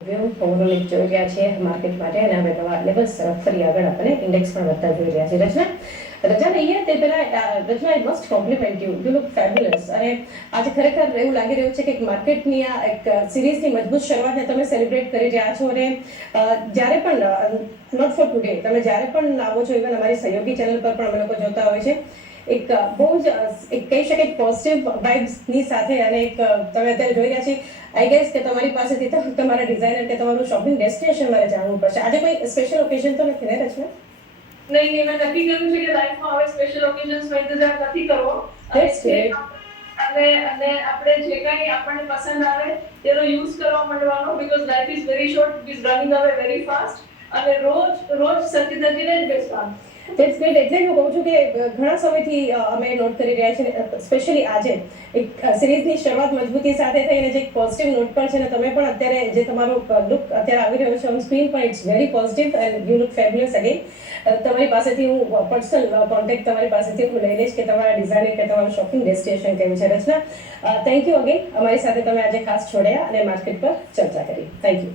Overall જોઈ રહ્યા છીએ માર્કેટ માટે અને હવે નવા લેવલ્સ તરફ ફરી આગળ આપણે ઇન્ડેક્સ પણ વધતા જોઈ રહ્યા છીએ. રચના અહીંયા તે પહેલા Rachana I must compliment you look fabulous. અને આજે ખરેખર એવું લાગી રહ્યું છે કે માર્કેટની આ એક સિરીઝની મજબૂત શરૂઆતને તમે સેલિબ્રેટ કરી રહ્યા છો. અને જ્યારે પણ નોટ ફોર ટુડે તમે જ્યારે પણ આવો છો, ઇવન અમારી સહયોગી ચેનલ પર પણ અમે લોકો જોતા હોય છે, એક બહુ જ એક કહી શકાય પોઝિટિવ વાઇબ્સની સાથે. અને એક તમે અત્યારે જોઈ રહ્યા છીએ, આઈ ગેસ કે તમારી પાસેથી તમારા ડિઝાઇનર કે તમારું શોપિંગ ડેસ્ટિનેશન મારે જાણવું પડશે. આજે કોઈ સ્પેશિયલ ઓકેઝન તો નથી ને રચના? નહીં, મેં નક્કી કર્યું છે કે લાઈફમાં હવે સ્પેશિયલ ઓકેઝન્સનો ઇંતજાર નથી કરવો. અને આપણે જે કંઈ આપણને પસંદ આવે તેનો યુઝ કરવા માંડવાનો, because life is very short, it is running away very fast. અને રોજ સતી ધજીને જ બેસવાનું. That's great. એટલે હું કહું છું કે ઘણા સમયથી અમે નોટ કરી રહ્યા છીએ, સ્પેશિયલી આજે એક સિરીઝની શરૂઆત મજબૂતી સાથે થઈને જે એક પોઝિટિવ નોટ પર છે. અને તમે પણ અત્યારે જે તમારો લુક અત્યારે આવી રહ્યો છે ઓન સ્ક્રીન પણ it's very positive and you look fabulous again. તમારી પાસેથી હું પર્સનલ કોન્ટેક્ટ તમારી પાસેથી હું લઈ લઈશ કે તમારા ડિઝાઇનિંગ કે તમારું શોપિંગ ડેસ્ટિનેશન કેવું છે. રચના, થેન્ક યુ અગેન. અમારી સાથે તમે આજે ખાસ જોડાયા અને માર્કેટ પર ચર્ચા કરી. Thank you.